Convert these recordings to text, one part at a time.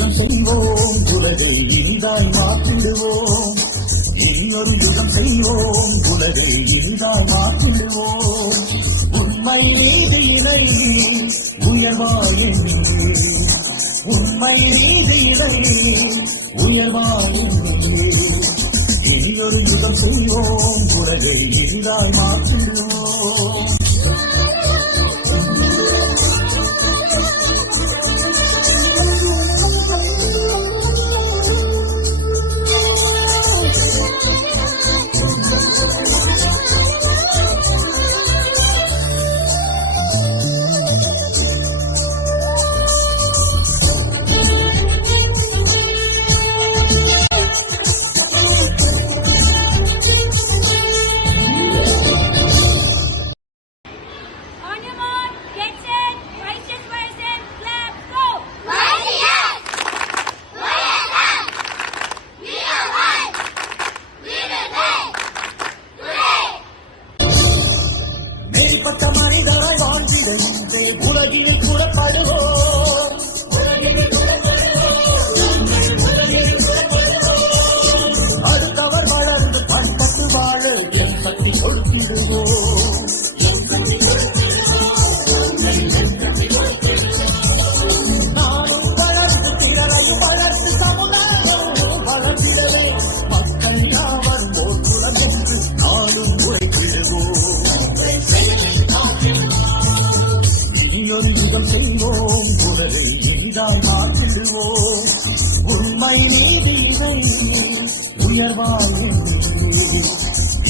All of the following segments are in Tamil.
யுகம் செய்வோம், உலகை இனிதாய் மாற்றிடுவோம். இனியொரு யுகம் செய்வோம், உலகை இனிதாய் மாற்றிடுவோம். உண்மை நீதியினை உயர்வாய், உண்மை நீதியினை உயர்வாய். இனியொரு யுகம் செய்வோம், உலகை இனிதாய் மாற்றிடுவோம். மேற்பட்ட மனிதராய் வாழ்ந்திட உலகில் கூறப்படுவோம். அடுத்தவர் வளர்ந்து பண்பட்டு வாழ என் சக்தி கொடுக்கிடுவோம். நானும் வளர்ந்து திறனையும் வளர்த்து சமுதாயம் வளர்ந்திடவே மக்கள் யாவரும் ஓர் குலம் என்று நானும் உழைத்திடுவோம். இனியொரு யுகம் செய்வோம், உலகை இனிதாய் மாற்றிடுவோம். உண்மை நீதியினை உயர்வாய்.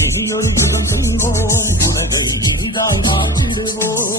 இனியொரு யுகம் செய்வோம், உலகை இனிதாய் மாற்றிடுவோம்.